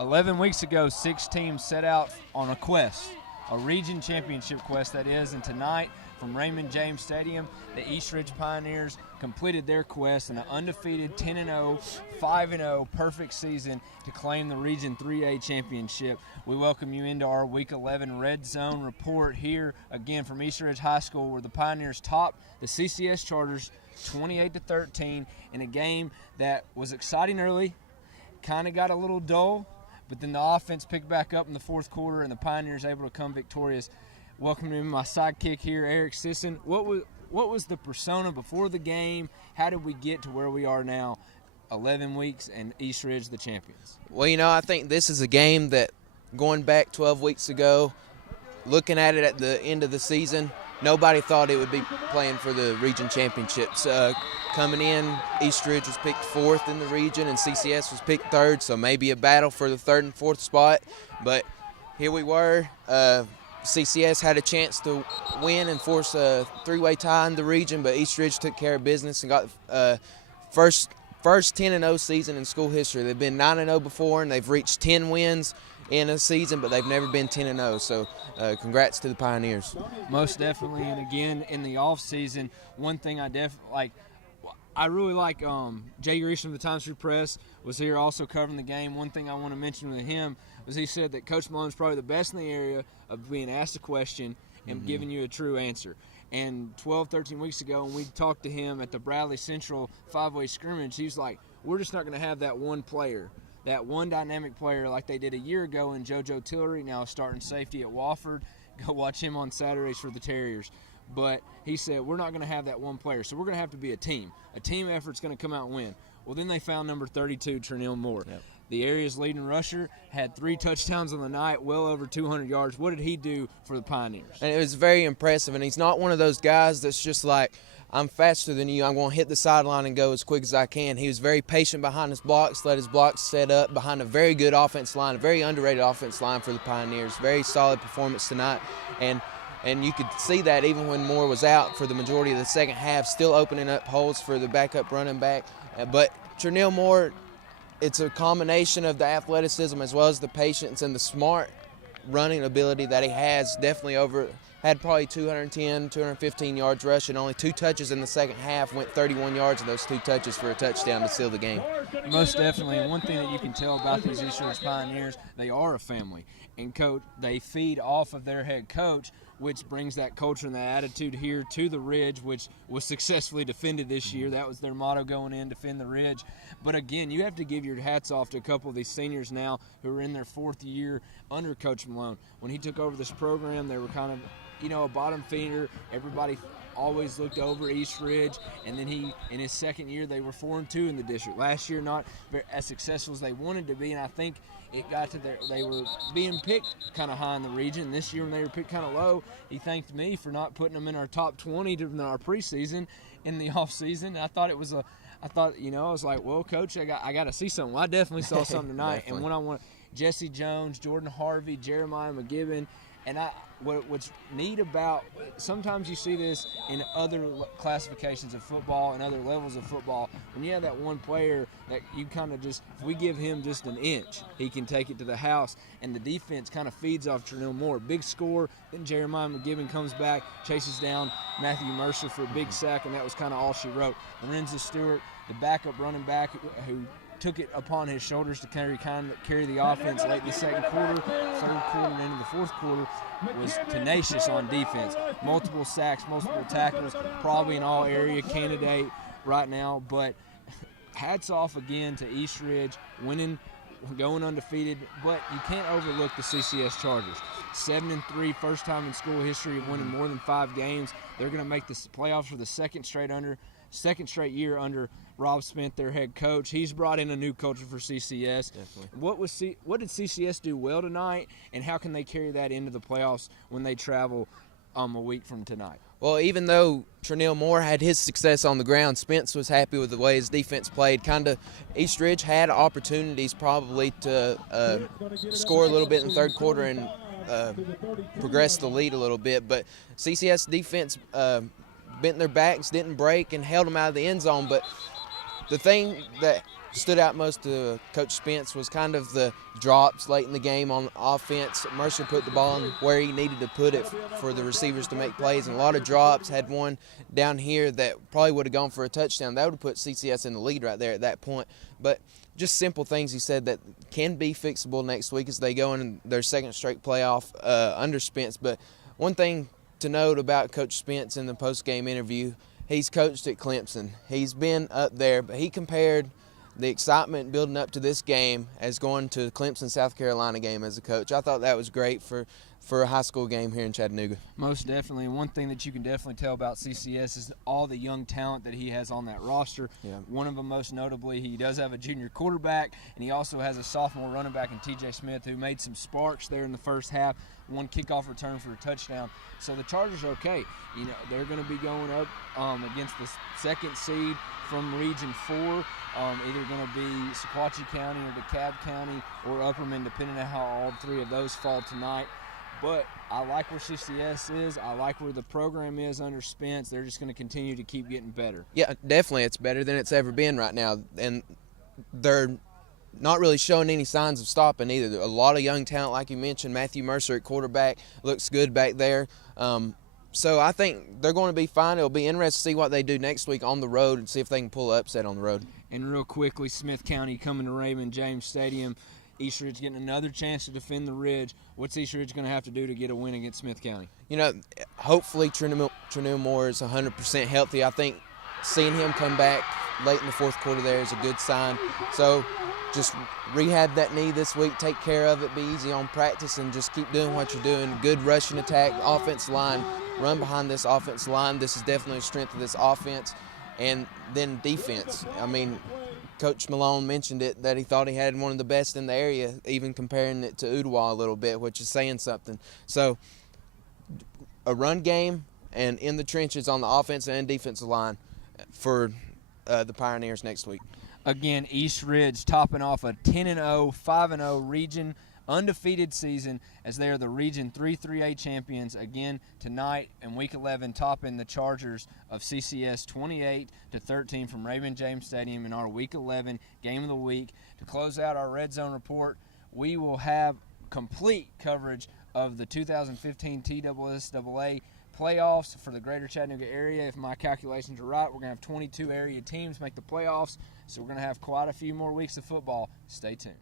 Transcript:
11 weeks ago, 6 teams set out on a quest, a region championship quest that is, and tonight from Raymond James Stadium, the East Ridge Pioneers completed their quest in an undefeated 10-0, 5-0 perfect season to claim the Region 3A championship. We welcome you into our Week 11 Red Zone report here again from East Ridge High School, where the Pioneers topped the CCS Charters 28-13 in a game that was exciting early, kind of got a little dull, but then the offense picked back up in the fourth quarter, and the Pioneers able to come victorious. Welcome to my sidekick here, Eric Sisson. What was the persona before the game? How did we get to where we are now, 11 weeks, and East Ridge the champions? Well, I think this is a game that, going back 12 weeks ago, looking at it at the end of the season, nobody thought it would be playing for the region championships. Coming in, East Ridge was picked 4th in the region, and CCS was picked 3rd, so maybe a battle for the 3rd and 4th spot. But here we were. CCS had a chance to win and force a 3-way tie in the region, but East Ridge took care of business and got first 10-0 season in school history. They've been 9-0 before, and they've reached 10 wins in a season, but they've never been 10-0. So congrats to the Pioneers. Most definitely, and again in the off season, one thing I really like Jay Gresham of the Times Free Press was here also covering the game. One thing I want to mention with him was he said that Coach Malone's probably the best in the area of being asked a question and giving you a true answer. And 12, 13 weeks ago, when we talked to him at the Bradley Central 5-way scrimmage, he was like, we're just not going to have that one player, that one dynamic player like they did a year ago in JoJo Tillery, now starting safety at Wofford. Go watch him on Saturdays for the Terriers. But he said, we're not going to have that one player, so we're going to have to be a team. A team effort's going to come out and win. Well, then they found number 32, Ternell Moore. Yep. The area's leading rusher, had 3 touchdowns on the night, well over 200 yards. What did he do for the Pioneers? And it was very impressive, and he's not one of those guys that's just like, I'm faster than you, I'm going to hit the sideline and go as quick as I can. He was very patient behind his blocks, let his blocks set up behind a very good offense line, a very underrated offense line for the Pioneers. Very solid performance tonight, and you could see that even when Moore was out for the majority of the second half, still opening up holes for the backup running back. But Ternell Moore, it's a combination of the athleticism as well as the patience and the smart running ability that he has. Definitely had probably 210, 215 yards rushing, only 2 touches in the second half, went 31 yards in those 2 touches for a touchdown to seal the game. Most definitely, and one thing that you can tell about these East Ridge Pioneers, they are a family. And coach, they feed off of their head coach, which brings that culture and that attitude here to the Ridge, which was successfully defended this year. That was their motto going in, defend the Ridge. But again, you have to give your hats off to a couple of these seniors now who are in their 4th year under Coach Malone. When he took over this program, they were kind of, a bottom feeder. Everybody always looked over East Ridge, and then in his 2nd year, they were 4-2 in the district. Last year, not as successful as they wanted to be, and I think it got to they were being picked kind of high in the region. This year, when they were picked kind of low, he thanked me for not putting them in our top 20 during our preseason in the off season. I thought it was I was like, well, Coach, I got to see something. Well, I definitely saw something tonight. And when I want Jesse Jones, Jordan Harvey, Jeremiah McGibbon, and what's neat about, sometimes you see this in other classifications of football and other levels of football, when you have that one player that you kind of just, if we give him just an inch, he can take it to the house, and the defense kind of feeds off Ternell Moore. Big score, then Jeremiah McGibbon comes back, chases down Matthew Mercer for a big sack, and that was kind of all she wrote. Lorenzo Stewart, the backup running back who took it upon his shoulders to carry the offense late in the second quarter, third quarter, and into the fourth quarter, was tenacious on defense. Multiple sacks, multiple tackles, probably an all-area candidate right now. But hats off again to East Ridge, winning, going undefeated. But you can't overlook the CCS Chargers. 7-3, first time in school history of winning more than 5 games. They're going to make the playoffs for the second straight year under Rob Smith, their head coach. He's brought in a new culture for CCS. Definitely. What did CCS do well tonight, and how can they carry that into the playoffs when they travel a week from tonight? Well, even though Ternell Moore had his success on the ground, Spence was happy with the way his defense played. East Ridge had opportunities probably to score a little bit in the third quarter and progress the lead a little bit, but CCS defense bent their backs, didn't break, and held them out of the end zone. But the thing that stood out most to Coach Spence was kind of the drops late in the game on offense. Mercer put the ball in where he needed to put it for the receivers to make plays, and a lot of drops. Had one down here that probably would have gone for a touchdown. That would have put CCS in the lead right there at that point. But just simple things he said that can be fixable next week as they go in their second straight playoff under Spence. But one thing to note about Coach Spence in the post-game interview, he's coached at Clemson. He's been up there, but he compared the excitement building up to this game as going to the Clemson, South Carolina game as a coach. I thought that was great for a high school game here in Chattanooga. Most definitely. And one thing that you can definitely tell about CCS is all the young talent that he has on that roster. Yeah. One of them, most notably, he does have a junior quarterback, and he also has a sophomore running back in TJ Smith who made some sparks there in the first half, one kickoff return for a touchdown. So the Chargers are okay. You know, they're going to be going up against the second seed from Region 4, either going to be Sequatchie County or DeKalb County or Upperman, depending on how all three of those fall tonight. But I like where CCS is. I like where the program is under Spence. They're just going to continue to keep getting better. Yeah, definitely. It's better than it's ever been right now. And they're not really showing any signs of stopping either. A lot of young talent, like you mentioned. Matthew Mercer at quarterback looks good back there. So I think they're going to be fine. It'll be interesting to see what they do next week on the road and see if they can pull an upset on the road. And real quickly, Smith County coming to Raymond James Stadium. East Ridge getting another chance to defend the Ridge. What's East Ridge going to have to do to get a win against Smith County? You know, hopefully Trinell Moore is 100% healthy. I think seeing him come back late in the fourth quarter there is a good sign. So just rehab that knee this week, take care of it, be easy on practice, and just keep doing what you're doing. Good rushing attack, offensive line, run behind this offensive line. This is definitely a strength of this offense. And then defense. I mean, Coach Malone mentioned it, that he thought he had one of the best in the area, even comparing it to Ooltewah a little bit, which is saying something. So a run game and in the trenches on the offensive and defensive line for the Pioneers next week. Again, East Ridge topping off a 10-0, 5-0 region undefeated season as they are the Region 3-3A champions again tonight in Week 11, topping the Chargers of CCS 28-13 from Raymond James Stadium in our Week 11 game of the week. To close out our Red Zone report, we will have complete coverage of the 2015 TSSAA playoffs for the greater Chattanooga area. If my calculations are right, we're going to have 22 area teams make the playoffs, so we're going to have quite a few more weeks of football. Stay tuned.